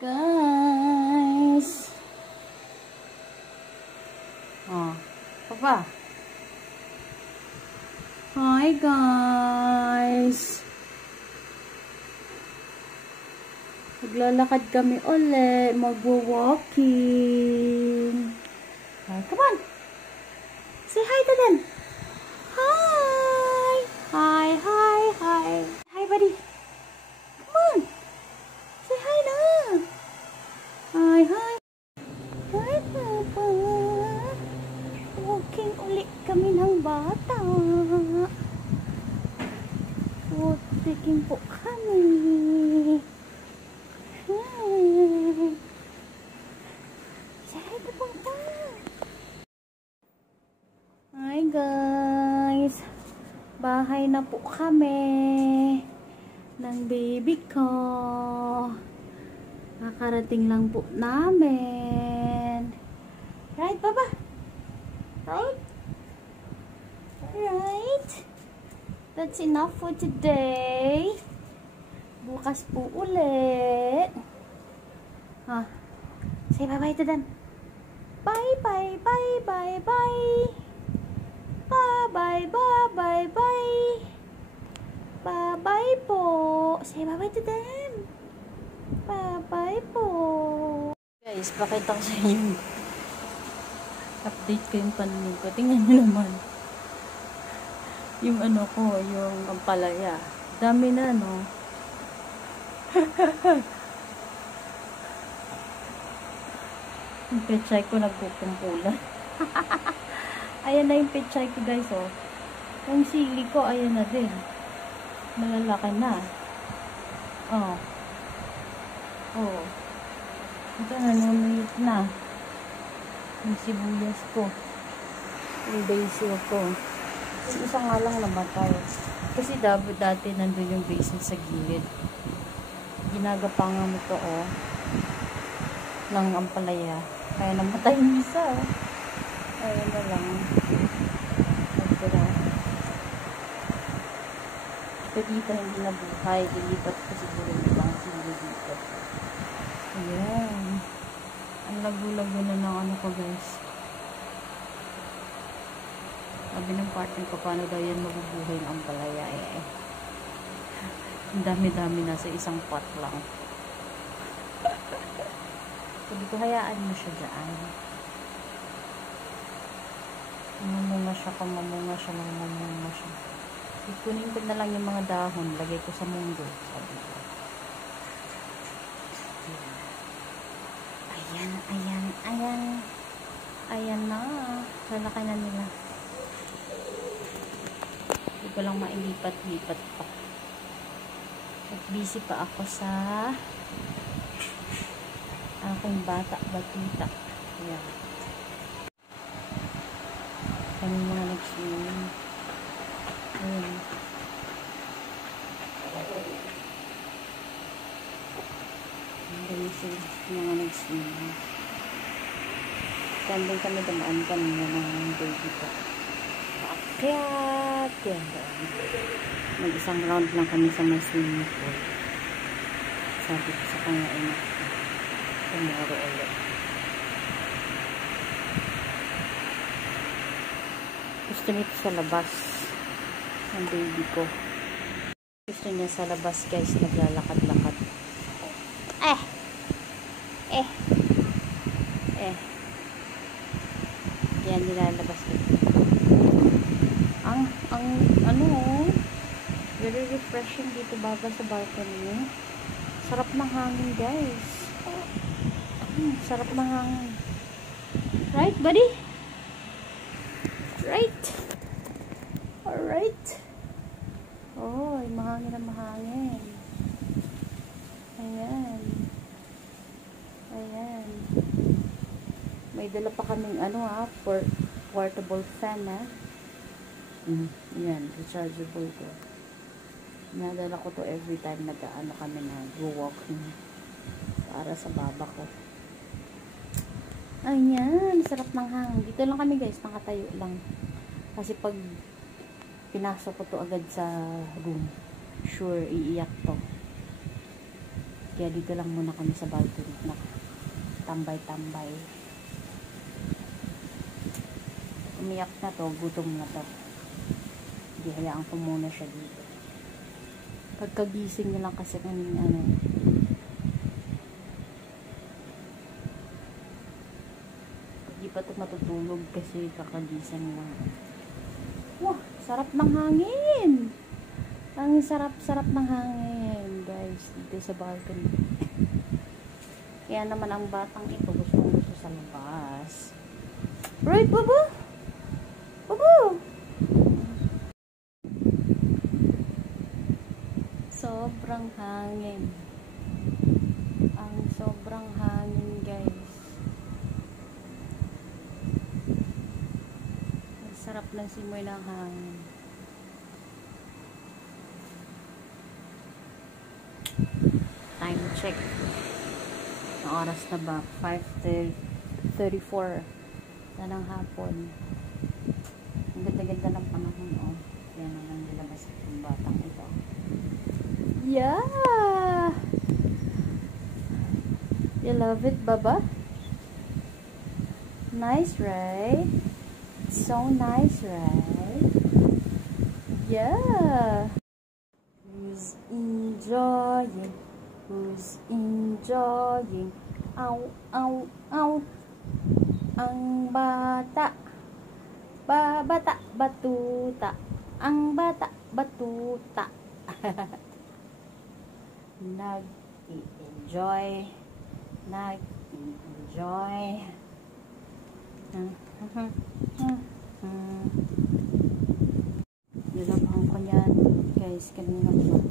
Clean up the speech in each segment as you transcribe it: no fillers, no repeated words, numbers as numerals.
Guys. Oh, papa. Hi guys. Maglalakad kami ulit. Magwo-walking. Hi, come on. Say hi to them. Hi. Hi, hi, hi. Hi, buddy. Come on. Say hi na. Hi, hi. Hi, papa. Walking ulit kami ng bata. Walking po kami. Hi guys, bahay na po kami ng baby ko. Nakarating lang po namin. Right, Papa? Right? Right? That's enough for today. Bukas po ulit. Huh? Say bye-bye to them. Bye-bye, bye-bye, bye. Bye-bye, bye-bye, bye. Bye-bye po. Say bye-bye to them. Bye-bye po. Guys, pakita ko sa inyo. Update ko yung panunod ko. Tingnan nyo naman. Yung ano ko, yung ampalaya. Dami na, no? Yung pechay ko nagkukumpulan. Ayan na yung pechay ko guys, oh. Yung sili ko, ayan na din. Malalaki na. Oh. Oh. Ito na, namit na. Yung sibuyas ko. Yung basil ko. Isa nga lang namatay. Kasi dati nandun yung basil sa gilid. Ginagapangan mo to, oh. Ng ampalaya. Kaya namatay yung isa, oh. Ayun na lang. Ito dito hindi nabuhay. Dilipat ko siguro yung ibang sili dito. Ayan. Ang lago-lago na ng ano ko guys. Sabi ng partner ko paano daw yan mabubuhay ng ampalaya eh. Ang dami-dami na sa isang pot lang. Sabi ko hayaan mo siya dyan. Mamunga siya, mamunga siya, mamunga siya. Ikunin ko na lang yung mga dahon, lagay ko sa munggo. Sabi ko. Ayan, ayan, ayan. Ayan na. Lalaki na nila. Hindi ko lang mailipat-lipat pa. At busy pa ako sa aking bata-batita. Ayan. Kami mga nag-swimming. Ayan. Ang dami sila mga nag-swimming. Kandang kami damaan kanina ng baby ko. Akyat! Yan. Mag-isang round lang kami sa may swimming pool. Sabi ko sa kanya tomorrow ulit. Gusto nito sa labas ng baby ko. Gusto niya sa labas guys, naglalakad-lakad. Yan, nilalabas nito. Ang ano, very refreshing dito baba sa balcony. Sarap ng hangin guys. Sarap ng hangin. Right, buddy? Right. Alright. Oh, mahangin na mahangin. Ayan. Ayan. May dala pa kaming portable fan Ayan, rechargeable ko. Nadala ko to every time nag-ano kami na go-walking para sa baba ko. Ayan, sarap ng hangin. Dito lang kami guys, nakatayo lang. Kasi pag pinasok ko to agad sa room, sure, iiyak to. Kaya dito lang muna kami sa balcony na tambay-tambay. Umiyak na to, gutom na to. Hindi, hayaan ko muna siya dito. Pagkagising niya lang kasi kaming hindi pa ito matutulog kasi kakagising lang. Wah, sarap ng hangin! Ang sarap-sarap ng hangin, guys, dito sa balcony. Kaya naman ang batang ito gusto sa labas. Right, Baba? Baba! Sobrang hangin. Ang sobrang hangin, guys. Ang sarap ng simoy ng hangin. Time check. Ang oras na ba? 5:34 na ng hapon. Ang ganda-ganda ng panahon, oh. Yan naman nilabas ang batang ito. Yeah! You love it, Baba? Nice, right? So nice, right? Yeah! Who's enjoying? Who's enjoying? Ow, ow, ow. Ang bata. Bata, batuta. Ang bata, batuta. Nag-enjoy. Nag-enjoy. Nilabahan ko yan, guys, kanina pa.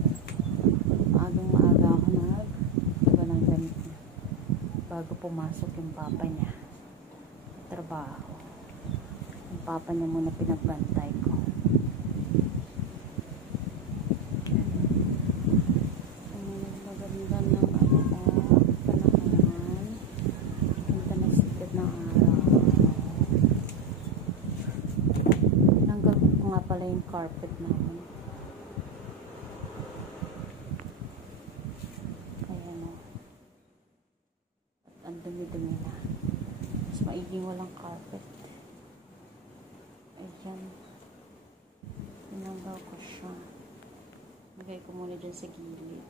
Maagang-maaga ako diba ng ganito bago pumasok yung papa niya sa trabaho. Yung papa niya muna pinagbantay ko. Maganda ng panahon. Ganda na sikat ng araw. Nanggal ko nga pala yung carpet namin. Ang dumi-dumi na. Mas maiging walang carpet. Ayan. Tinanggal ko siya. Lagay ko muna dyan sa gilid.